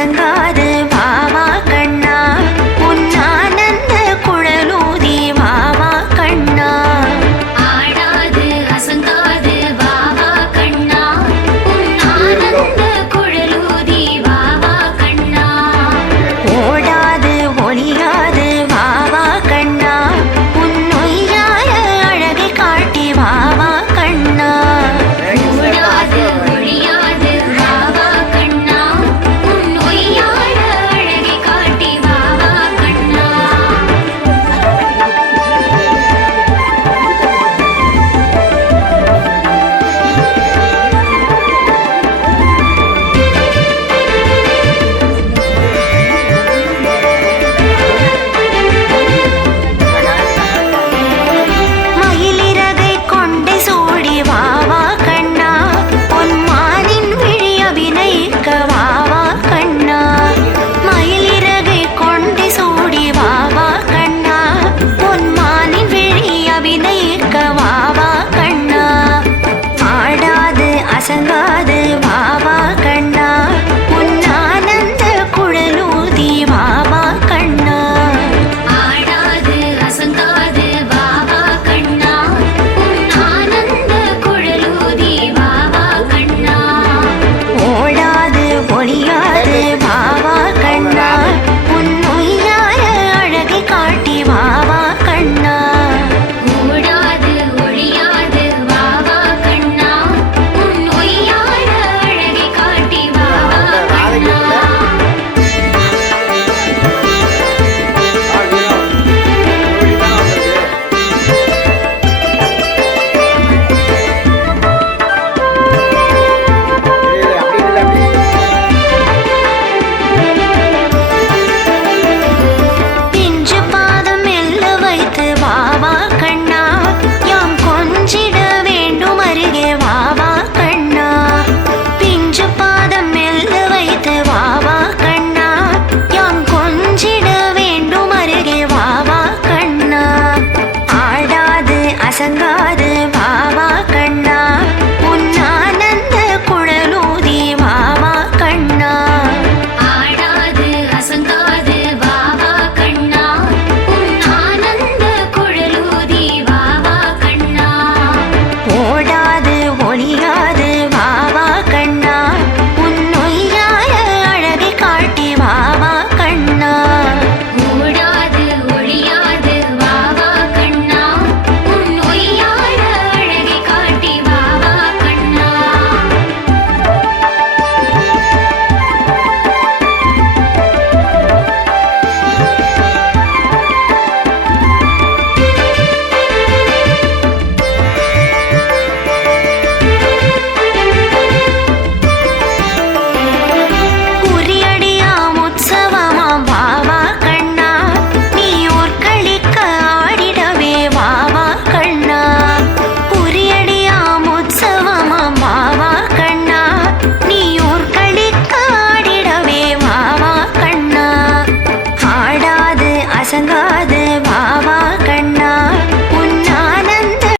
send her i'm somebody